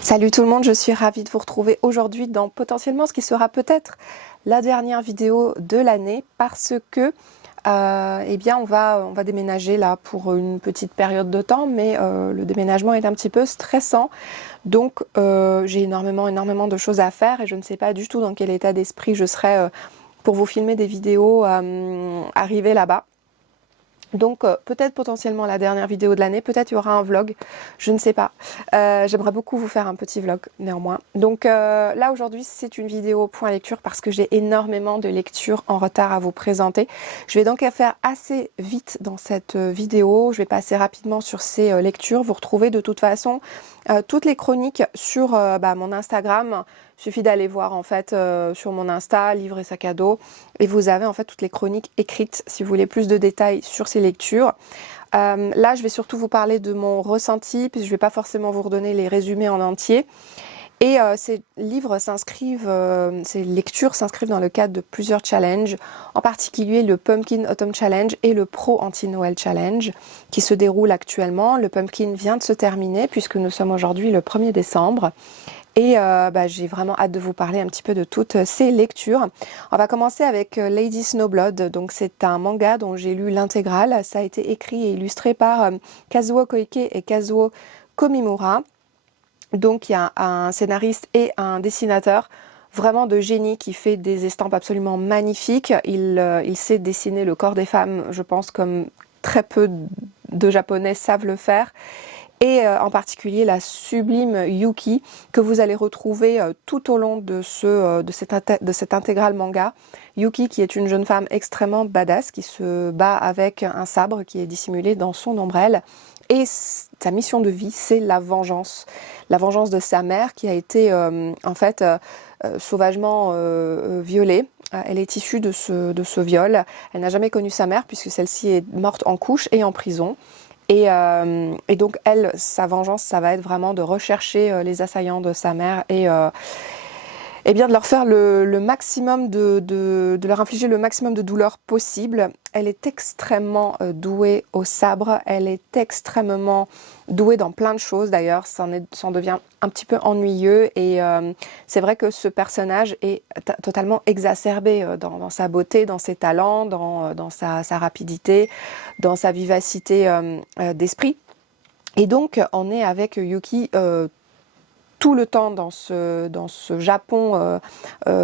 Salut tout le monde, je suis ravie de vous retrouver aujourd'hui dans potentiellement ce qui sera peut-être la dernière vidéo de l'année parce que eh bien on va déménager là pour une petite période de temps, mais le déménagement est un petit peu stressant, donc j'ai énormément de choses à faire et je ne sais pas du tout dans quel état d'esprit je serai pour vous filmer des vidéos arrivées là-bas. Donc peut-être potentiellement la dernière vidéo de l'année, peut-être il y aura un vlog, je ne sais pas. J'aimerais beaucoup vous faire un petit vlog néanmoins. Donc là aujourd'hui c'est une vidéo point lecture parce que j'ai énormément de lectures en retard à vous présenter. Je vais donc faire assez vite dans cette vidéo, je vais passer rapidement sur ces lectures. Vous retrouvez de toute façon toutes les chroniques sur mon Instagram. Il suffit d'aller voir en fait sur mon Insta, livre et sac à dos, et vous avez en fait toutes les chroniques écrites si vous voulez plus de détails sur ces lectures. Là je vais surtout vous parler de mon ressenti, puisque je ne vais pas forcément vous redonner les résumés en entier. Et ces livres s'inscrivent, ces lectures s'inscrivent dans le cadre de plusieurs challenges, en particulier le Pumpkin Autumn Challenge et le Pro Anti-Noël Challenge qui se déroule actuellement. Le Pumpkin vient de se terminer puisque nous sommes aujourd'hui le 1er décembre. Et j'ai vraiment hâte de vous parler un petit peu de toutes ces lectures. On va commencer avec Lady Snowblood. Donc c'est un manga dont j'ai lu l'intégrale. Ça a été écrit et illustré par Kazuo Koike et Kazuo Komimura. Donc il y a un scénariste et un dessinateur vraiment de génie qui fait des estampes absolument magnifiques. Il sait dessiner le corps des femmes, je pense, comme très peu de Japonais savent le faire. Et en particulier la sublime Yuki que vous allez retrouver tout au long de cet intégral manga. Yuki qui est une jeune femme extrêmement badass qui se bat avec un sabre qui est dissimulé dans son ombrelle. Et sa mission de vie, c'est la vengeance de sa mère qui a été sauvagement violée. Elle est issue de ce viol. Elle n'a jamais connu sa mère puisque celle-ci est morte en couche et en prison. Et donc elle, sa vengeance, ça va être vraiment de rechercher les assaillants de sa mère et bien de leur faire le maximum de leur infliger le maximum de douleur possible. Elle est extrêmement douée au sabre, elle est extrêmement douée dans plein de choses d'ailleurs, ça en devient un petit peu ennuyeux et c'est vrai que ce personnage est totalement exacerbé dans sa beauté, dans ses talents, dans sa rapidité, dans sa vivacité d'esprit. Et donc on est avec Yuki tout le temps dans ce Japon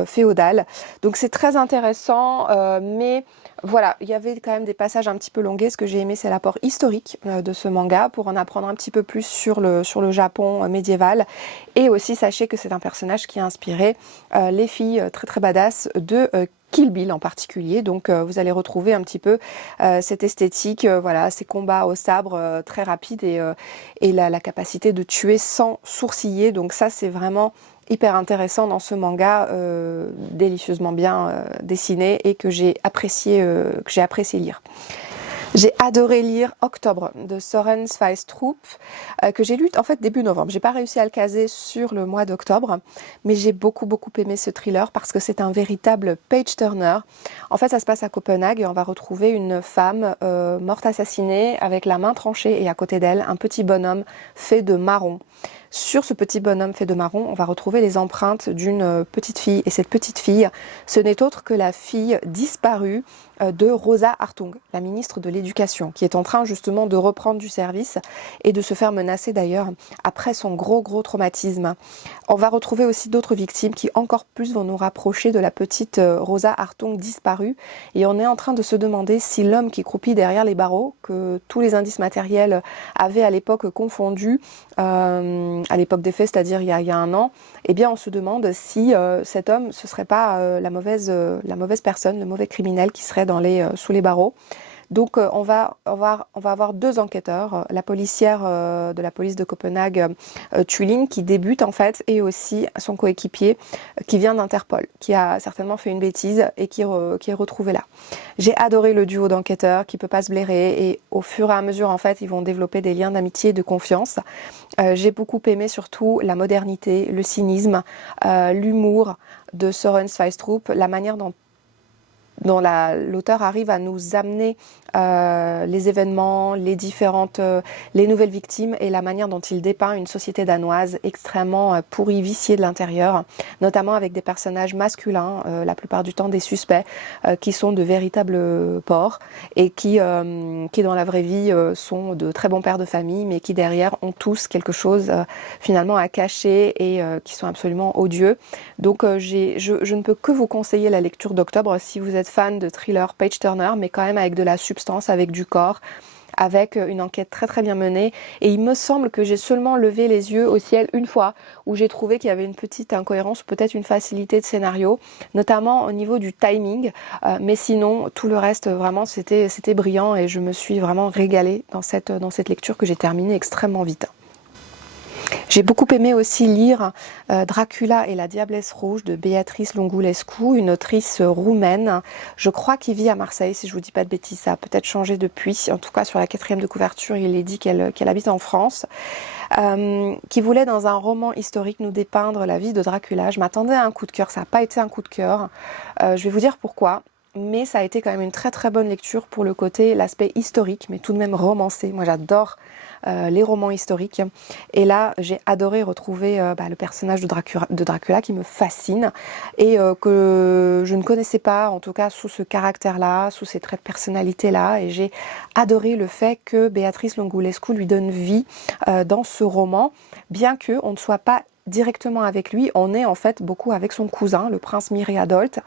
féodal. Donc c'est très intéressant, mais voilà, il y avait quand même des passages un petit peu longués. Ce que j'ai aimé, c'est l'apport historique de ce manga pour en apprendre un petit peu plus sur le Japon médiéval. Et aussi, sachez que c'est un personnage qui a inspiré les filles très badass de Kill Bill en particulier, donc vous allez retrouver un petit peu cette esthétique, voilà, ces combats au sabre très rapides et la capacité de tuer sans sourciller, donc ça c'est vraiment hyper intéressant dans ce manga, délicieusement bien dessiné et que j'ai apprécié lire. J'ai adoré lire Octobre de Søren Sveistrup, que j'ai lu en fait début novembre. J'ai pas réussi à le caser sur le mois d'octobre, mais j'ai beaucoup aimé ce thriller parce que c'est un véritable page-turner. En fait, ça se passe à Copenhague et on va retrouver une femme morte assassinée avec la main tranchée et à côté d'elle un petit bonhomme fait de marron. Sur ce petit bonhomme fait de marron, on va retrouver les empreintes d'une petite fille. Et cette petite fille, ce n'est autre que la fille disparue de Rosa Hartung, la ministre de l'Éducation, qui est en train justement de reprendre du service et de se faire menacer d'ailleurs après son gros traumatisme. On va retrouver aussi d'autres victimes qui encore plus vont nous rapprocher de la petite Rosa Hartung disparue. Et on est en train de se demander si l'homme qui croupit derrière les barreaux, que tous les indices matériels avaient à l'époque confondu, à l'époque des faits, c'est-à-dire il y a un an, eh bien on se demande si cet homme, ce serait pas la mauvaise personne, le mauvais criminel qui serait sous les barreaux. Donc on va avoir deux enquêteurs, la policière de la police de Copenhague, Tulin, qui débute en fait, et aussi son coéquipier qui vient d'Interpol, qui a certainement fait une bêtise et qui est retrouvé là. J'ai adoré le duo d'enquêteurs qui peut pas se blairer et au fur et à mesure en fait ils vont développer des liens d'amitié et de confiance. J'ai beaucoup aimé surtout la modernité, le cynisme, l'humour de Søren Sveistrup, la manière dont dont l'auteur arrive à nous amener les événements, les nouvelles victimes et la manière dont il dépeint une société danoise extrêmement pourrie, viciée de l'intérieur, notamment avec des personnages masculins, la plupart du temps des suspects, qui sont de véritables porcs et qui dans la vraie vie sont de très bons pères de famille, mais qui derrière ont tous quelque chose finalement à cacher et qui sont absolument odieux. Donc je ne peux que vous conseiller la lecture d'Octobre si vous êtes fan de thriller page-turner, mais quand même avec de la substance, avec du corps, avec une enquête très très bien menée. Et il me semble que j'ai seulement levé les yeux au ciel une fois, où j'ai trouvé qu'il y avait une petite incohérence, peut-être une facilité de scénario, notamment au niveau du timing. Mais sinon, tout le reste, vraiment, c'était brillant et je me suis vraiment régalée dans cette lecture que j'ai terminée extrêmement vite. J'ai beaucoup aimé aussi lire Dracula et la Diablesse Rouge de Béatrice Longulescu, une autrice roumaine, je crois qui vit à Marseille, si je vous dis pas de bêtises, ça a peut-être changé depuis, en tout cas sur la 4e de couverture il est dit qu'elle habite en France, qui voulait dans un roman historique nous dépeindre la vie de Dracula. Je m'attendais à un coup de cœur, ça n'a pas été un coup de cœur, je vais vous dire pourquoi. Mais ça a été quand même une très très bonne lecture pour le côté, l'aspect historique, mais tout de même romancé. Moi j'adore les romans historiques. Et là, j'ai adoré retrouver le personnage de Dracula qui me fascine et que je ne connaissais pas, en tout cas sous ce caractère-là, sous ces traits de personnalité-là. Et j'ai adoré le fait que Béatrice Longulescu lui donne vie dans ce roman, bien qu'on ne soit pas directement avec lui, on est en fait beaucoup avec son cousin, le prince Mériadolt,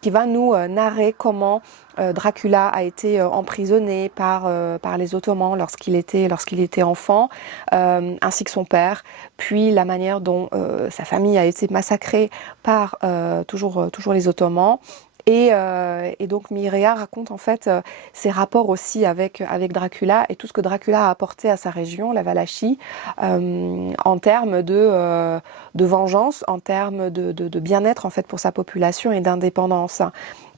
qui va nous narrer comment Dracula a été emprisonné par les Ottomans lorsqu'il était enfant, ainsi que son père, puis la manière dont sa famille a été massacrée par toujours les Ottomans. Et donc Mireia raconte en fait ses rapports aussi avec Dracula et tout ce que Dracula a apporté à sa région, la Valachie, en termes de vengeance, en termes de bien-être en fait pour sa population et d'indépendance.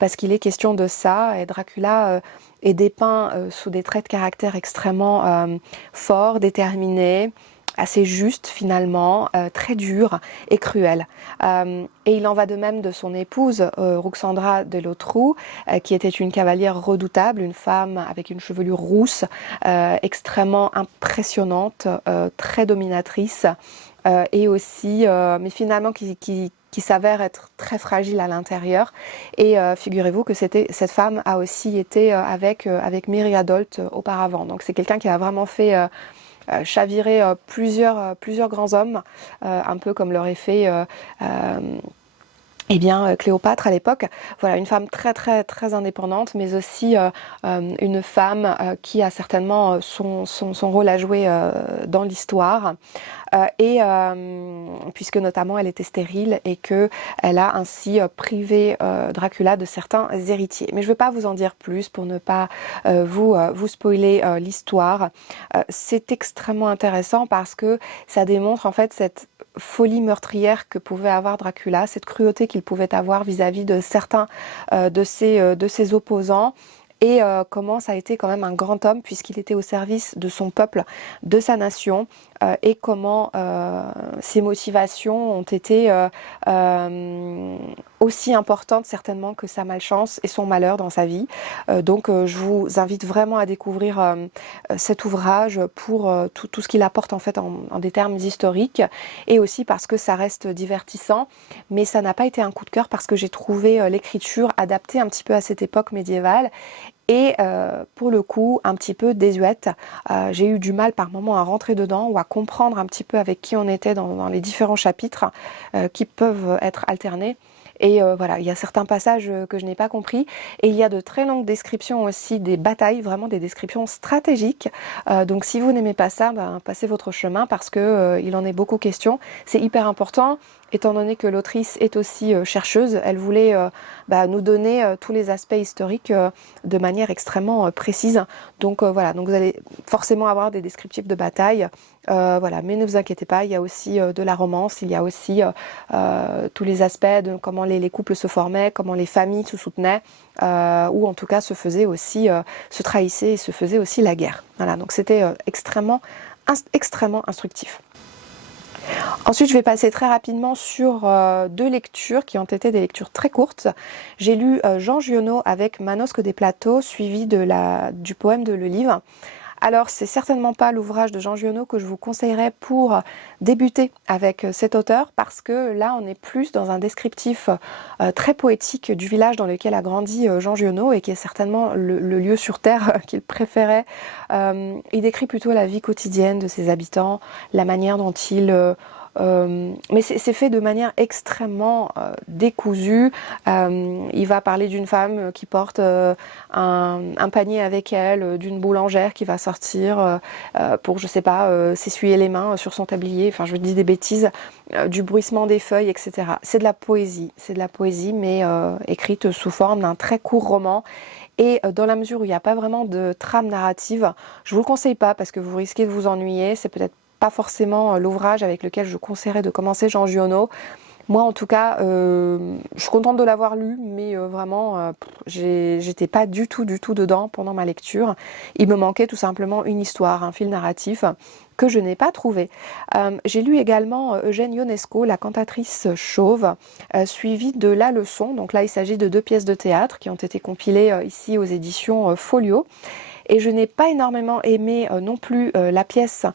Parce qu'il est question de ça, et Dracula est dépeint sous des traits de caractère extrêmement forts, déterminés, assez juste finalement, très dur et cruel. Et il en va de même de son épouse, Ruxandra de Lothrow, qui était une cavalière redoutable, une femme avec une chevelure rousse, extrêmement impressionnante, très dominatrice, et aussi, mais finalement qui s'avère être très fragile à l'intérieur. Et figurez-vous que cette femme a aussi été avec Mériadolt auparavant. Donc c'est quelqu'un qui a vraiment fait chavirer plusieurs grands hommes, un peu comme l'aurait fait Cléopâtre à l'époque. Voilà, une femme très très très indépendante, mais aussi une femme qui a certainement son rôle à jouer dans l'histoire. Puisque notamment elle était stérile et que elle a ainsi privé Dracula de certains héritiers. Mais je ne vais pas vous en dire plus pour ne pas vous spoiler l'histoire. C'est extrêmement intéressant parce que ça démontre en fait cette folie meurtrière que pouvait avoir Dracula, cette cruauté qu'il pouvait avoir vis-à-vis de certains de ses opposants. Et comment ça a été quand même un grand homme puisqu'il était au service de son peuple, de sa nation, et comment ses motivations ont été aussi importantes certainement que sa malchance et son malheur dans sa vie. Donc je vous invite vraiment à découvrir cet ouvrage pour tout ce qu'il apporte en fait en des termes historiques, et aussi parce que ça reste divertissant, mais ça n'a pas été un coup de cœur parce que j'ai trouvé l'écriture adaptée un petit peu à cette époque médiévale. Et pour le coup, un petit peu désuète. J'ai eu du mal par moments à rentrer dedans ou à comprendre un petit peu avec qui on était dans les différents chapitres qui peuvent être alternés. Et voilà, il y a certains passages que je n'ai pas compris. Et il y a de très longues descriptions aussi des batailles, vraiment des descriptions stratégiques. Donc si vous n'aimez pas ça, passez votre chemin parce que il en est beaucoup question. C'est hyper important. Étant donné que l'autrice est aussi chercheuse, elle voulait nous donner tous les aspects historiques de manière extrêmement précise. Donc voilà, donc vous allez forcément avoir des descriptifs de bataille, voilà, mais ne vous inquiétez pas, il y a aussi de la romance, il y a aussi tous les aspects de comment les couples se formaient, comment les familles se soutenaient, ou en tout cas se trahissaient et se faisaient aussi la guerre. Voilà, donc c'était extrêmement instructif. Ensuite, je vais passer très rapidement sur deux lectures qui ont été des lectures très courtes. J'ai lu Jean Giono avec Manosque des plateaux, suivi du poème de Le Livre. Alors, c'est certainement pas l'ouvrage de Jean Giono que je vous conseillerais pour débuter avec cet auteur, parce que là, on est plus dans un descriptif très poétique du village dans lequel a grandi Jean Giono, et qui est certainement le lieu sur Terre qu'il préférait. Il décrit plutôt la vie quotidienne de ses habitants, la manière dont mais c'est fait de manière extrêmement décousue. Il va parler d'une femme qui porte un panier avec elle, d'une boulangère qui va sortir pour, je sais pas, s'essuyer les mains sur son tablier, enfin je dis des bêtises, du bruissement des feuilles, etc. C'est de la poésie, mais écrite sous forme d'un très court roman. Et dans la mesure où il n'y a pas vraiment de trame narrative, je vous le conseille pas parce que vous risquez de vous ennuyer. C'est peut-être pas forcément l'ouvrage avec lequel je conseillerais de commencer Jean Giono. Moi, en tout cas, je suis contente de l'avoir lu, mais vraiment, j'étais pas du tout dedans pendant ma lecture. Il me manquait tout simplement une histoire, un fil narratif que je n'ai pas trouvé. J'ai lu également Eugène Ionesco, La cantatrice chauve, suivie de La Leçon. Donc là, il s'agit de deux pièces de théâtre qui ont été compilées ici aux éditions Folio. Et je n'ai pas énormément aimé non plus la pièce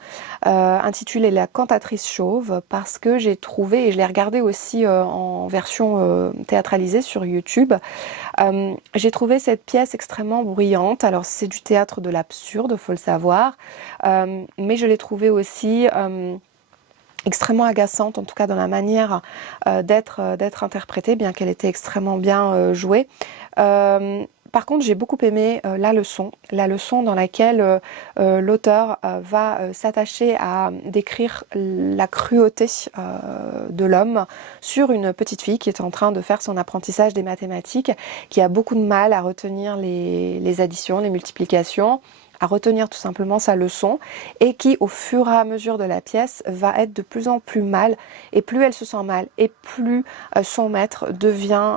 intitulée La cantatrice chauve, parce que j'ai trouvé, et je l'ai regardée aussi en version théâtralisée sur YouTube, j'ai trouvé cette pièce extrêmement bruyante. Alors c'est du théâtre de l'absurde, faut le savoir, mais je l'ai trouvée aussi extrêmement agaçante, en tout cas dans la manière d'être interprétée, bien qu'elle était extrêmement bien jouée. Par contre, j'ai beaucoup aimé la leçon dans laquelle l'auteur va s'attacher à décrire la cruauté de l'homme sur une petite fille qui est en train de faire son apprentissage des mathématiques, qui a beaucoup de mal à retenir les additions, les multiplications, à retenir tout simplement sa leçon, et qui, au fur et à mesure de la pièce, va être de plus en plus mal, et plus elle se sent mal, et plus son maître devient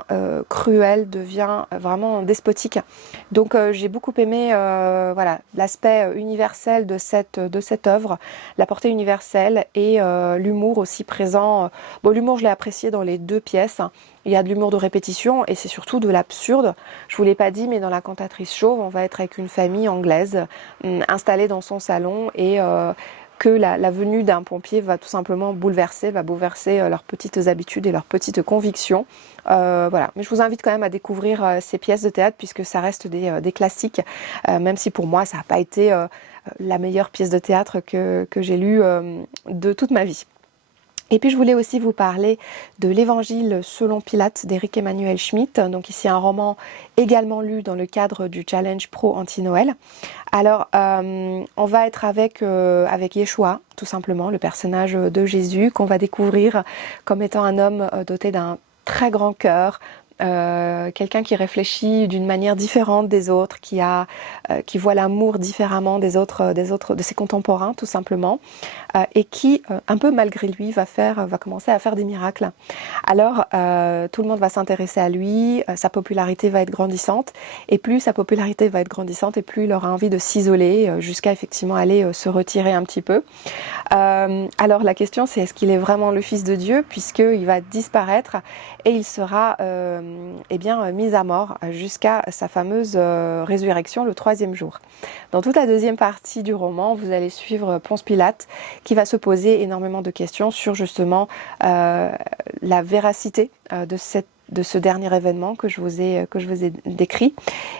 cruel, devient vraiment despotique. Donc j'ai beaucoup aimé voilà, l'aspect universel de cette œuvre, la portée universelle, et l'humour aussi présent. Bon, l'humour, je l'ai apprécié dans les deux pièces. Il y a de l'humour de répétition et c'est surtout de l'absurde. Je vous l'ai pas dit, mais dans La cantatrice chauve, on va être avec une famille anglaise installée dans son salon, et que la venue d'un pompier va tout simplement bouleverser leurs petites habitudes et leurs petites convictions. Voilà. Mais je vous invite quand même à découvrir ces pièces de théâtre, puisque ça reste des classiques, même si pour moi ça n'a pas été la meilleure pièce de théâtre que j'ai lue de toute ma vie. Et puis je voulais aussi vous parler de l'Évangile selon Pilate d'Éric Emmanuel Schmitt, donc ici un roman également lu dans le cadre du Challenge Pro Anti-Noël. Alors on va être avec Yeshua, tout simplement, le personnage de Jésus, qu'on va découvrir comme étant un homme doté d'un très grand cœur, quelqu'un qui réfléchit d'une manière différente des autres, qui voit l'amour différemment de ses contemporains, tout simplement, et qui, un peu malgré lui, va commencer à faire des miracles. Alors, tout le monde va s'intéresser à lui, sa popularité va être grandissante, et plus sa popularité va être grandissante, et plus il aura envie de s'isoler, jusqu'à effectivement aller se retirer un petit peu. Alors la question, c'est est-ce qu'il est vraiment le Fils de Dieu, puisqu'il va disparaître et il sera mis à mort jusqu'à sa fameuse résurrection le 3e jour. Dans toute la deuxième partie du roman, vous allez suivre Ponce Pilate, qui va se poser énormément de questions sur justement la véracité de ce dernier événement que je vous ai décrit.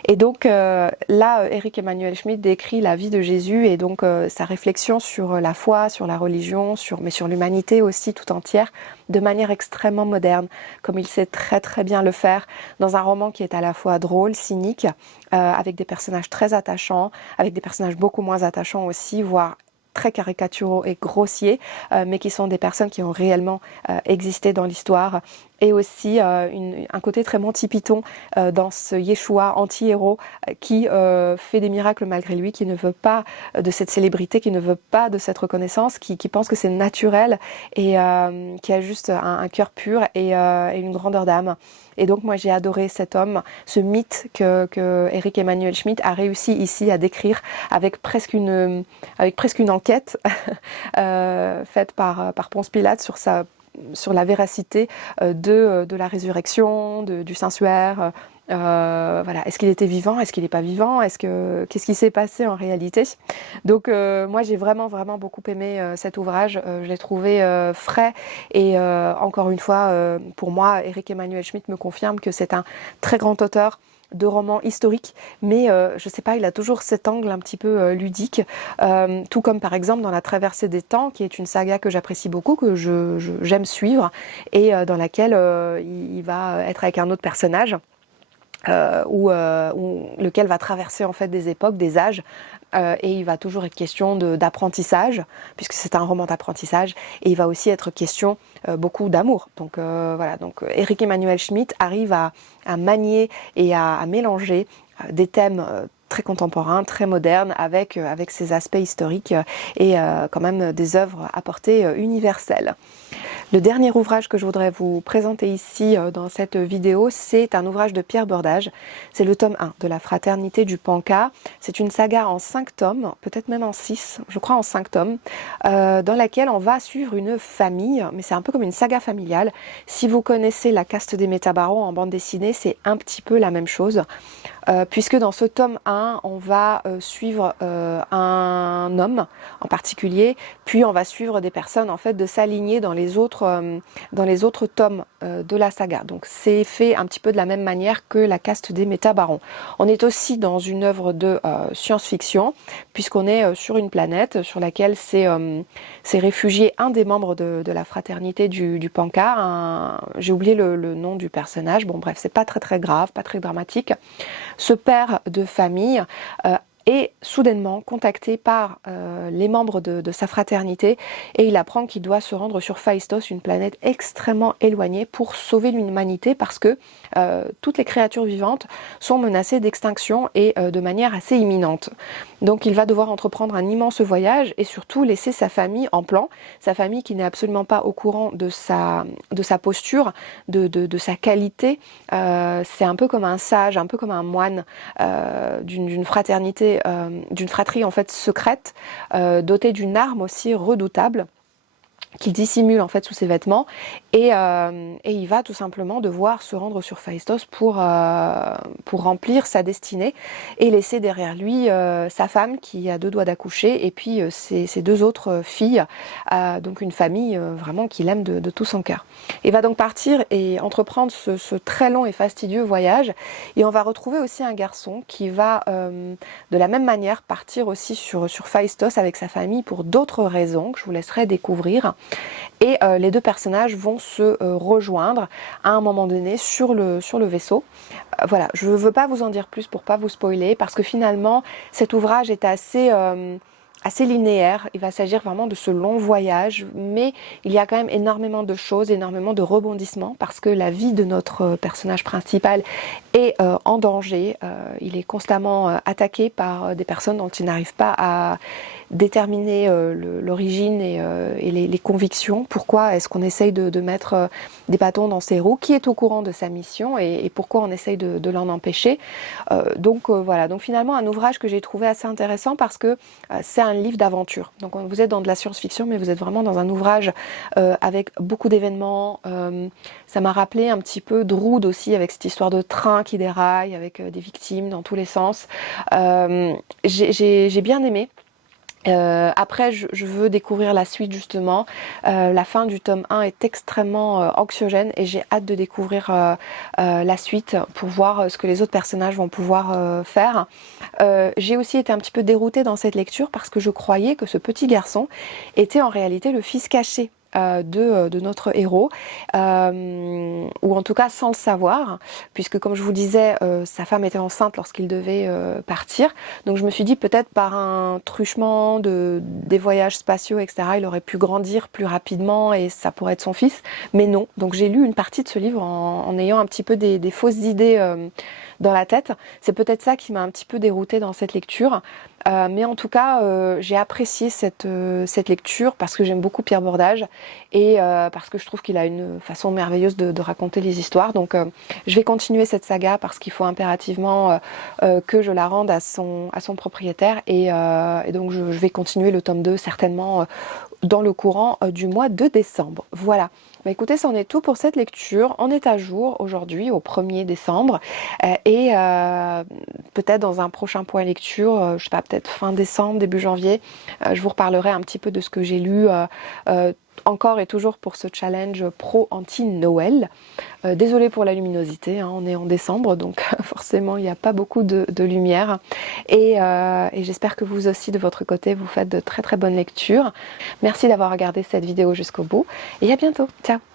Et donc là, Éric Emmanuel Schmitt décrit la vie de Jésus, et donc sa réflexion sur la foi, sur la religion, mais sur l'humanité aussi tout entière, de manière extrêmement moderne, comme il sait très très bien le faire, dans un roman qui est à la fois drôle, cynique, avec des personnages très attachants, avec des personnages beaucoup moins attachants aussi, voire très caricaturaux et grossiers, mais qui sont des personnes qui ont réellement existé dans l'histoire, et aussi un côté très Monty Python dans ce Yeshua anti-héros qui fait des miracles malgré lui, qui ne veut pas de cette célébrité, qui ne veut pas de cette reconnaissance, qui pense que c'est naturel et qui a juste un cœur pur et une grandeur d'âme. Et donc moi j'ai adoré cet homme, ce mythe que Eric Emmanuel Schmitt a réussi ici à décrire avec presque une enquête faite par Ponce Pilate sur la véracité de la résurrection, du Saint-Suaire. Voilà, est-ce qu'il était vivant, est-ce qu'il n'est pas vivant, qu'est-ce qui s'est passé en réalité? Donc moi j'ai vraiment beaucoup aimé cet ouvrage, je l'ai trouvé frais et encore une fois pour moi Eric Emmanuel Schmitt me confirme que c'est un très grand auteur de romans historiques, mais je sais pas, il a toujours cet angle un petit peu ludique, tout comme par exemple dans La Traversée des Temps, qui est une saga que j'apprécie beaucoup, que j'aime suivre, et dans laquelle il va être avec un autre personnage, lequel va traverser en fait des époques, des âges, et il va toujours être question d'apprentissage, puisque c'est un roman d'apprentissage, et il va aussi être question beaucoup d'amour. Donc voilà, donc Eric Emmanuel Schmitt arrive à manier et à mélanger des thèmes très contemporains, très modernes, avec ces aspects historiques et quand même des œuvres à portée universelle. Le dernier ouvrage que je voudrais vous présenter ici dans cette vidéo, c'est un ouvrage de Pierre Bordage. C'est le tome 1 de La Fraternité du Panca. C'est une saga en 5 tomes, peut-être même en 6, je crois en 5 tomes, dans laquelle on va suivre une famille, mais c'est un peu comme une saga familiale. Si vous connaissez La Caste des Métabarons en bande dessinée, c'est un petit peu la même chose. Puisque dans ce tome 1, on va suivre un homme en particulier, puis on va suivre des personnes en fait de s'aligner dans les autres tomes de la saga. Donc c'est fait un petit peu de la même manière que La Caste des Métabarons. On est aussi dans une œuvre de science-fiction, puisqu'on est sur une planète sur laquelle s'est réfugié un des membres de la fraternité du Panca. J'ai oublié le nom du personnage, bon bref, c'est pas très grave, pas très dramatique. Ce père de famille est soudainement contacté par les membres de sa fraternité et il apprend qu'il doit se rendre sur Phaistos, une planète extrêmement éloignée, pour sauver l'humanité parce que toutes les créatures vivantes sont menacées d'extinction et de manière assez imminente. Donc il va devoir entreprendre un immense voyage et surtout laisser sa famille en plan, sa famille qui n'est absolument pas au courant de sa posture, de sa qualité. C'est un peu comme un sage, un peu comme un moine d'une fraternité, d'une fratrie en fait secrète, dotée d'une arme aussi redoutable, qu'il dissimule en fait sous ses vêtements et il va tout simplement devoir se rendre sur Phaistos pour remplir sa destinée et laisser derrière lui sa femme qui a 2 doigts d'accoucher et puis ses 2 autres filles, donc une famille vraiment qu'il aime de tout son cœur. Il va donc partir et entreprendre ce très long et fastidieux voyage et on va retrouver aussi un garçon qui va de la même manière partir aussi sur Phaistos avec sa famille pour d'autres raisons que je vous laisserai découvrir. Et les 2 personnages vont se rejoindre à un moment donné sur le vaisseau. Voilà, je ne veux pas vous en dire plus pour pas vous spoiler, parce que finalement cet ouvrage est assez linéaire. Il va s'agir vraiment de ce long voyage, mais il y a quand même énormément de choses, énormément de rebondissements, parce que la vie de notre personnage principal est en danger. Il est constamment attaqué par des personnes dont il n'arrive pas à déterminer l'origine et les convictions. Pourquoi est-ce qu'on essaye de mettre des bâtons dans ses roues? Qui est au courant de sa mission et pourquoi on essaye de l'en empêcher? Donc voilà, donc finalement un ouvrage que j'ai trouvé assez intéressant parce que c'est un livre d'aventure. Donc vous êtes dans de la science-fiction, mais vous êtes vraiment dans un ouvrage avec beaucoup d'événements. Ça m'a rappelé un petit peu Drood aussi, avec cette histoire de train qui déraille, avec des victimes dans tous les sens. J'ai bien aimé. Après, je veux découvrir la suite justement. La fin du tome 1 est extrêmement anxiogène et j'ai hâte de découvrir la suite pour voir ce que les autres personnages vont pouvoir faire. J'ai aussi été un petit peu déroutée dans cette lecture parce que je croyais que ce petit garçon était en réalité le fils caché de notre héros, ou en tout cas sans le savoir, puisque comme je vous disais, sa femme était enceinte lorsqu'il devait partir. Donc je me suis dit peut-être par un truchement des voyages spatiaux, etc., il aurait pu grandir plus rapidement et ça pourrait être son fils, mais non. Donc j'ai lu une partie de ce livre en ayant un petit peu des fausses idées dans la tête. C'est peut-être ça qui m'a un petit peu déroutée dans cette lecture. Mais en tout cas, j'ai apprécié cette lecture parce que j'aime beaucoup Pierre Bordage et parce que je trouve qu'il a une façon merveilleuse de raconter les histoires. Donc je vais continuer cette saga parce qu'il faut impérativement que je la rende à son propriétaire et donc je vais continuer le tome 2 certainement dans le courant du mois de décembre. Voilà. Bah écoutez, c'en est tout pour cette lecture. On est à jour aujourd'hui, au 1er décembre. Et peut-être dans un prochain point lecture, je sais pas, peut-être fin décembre, début janvier, je vous reparlerai un petit peu de ce que j'ai lu encore et toujours pour ce challenge pro anti-Noël. Désolée pour la luminosité, hein, on est en décembre, donc forcément il n'y a pas beaucoup de lumière. Et j'espère que vous aussi de votre côté vous faites de très très bonnes lectures. Merci d'avoir regardé cette vidéo jusqu'au bout et à bientôt. Ciao!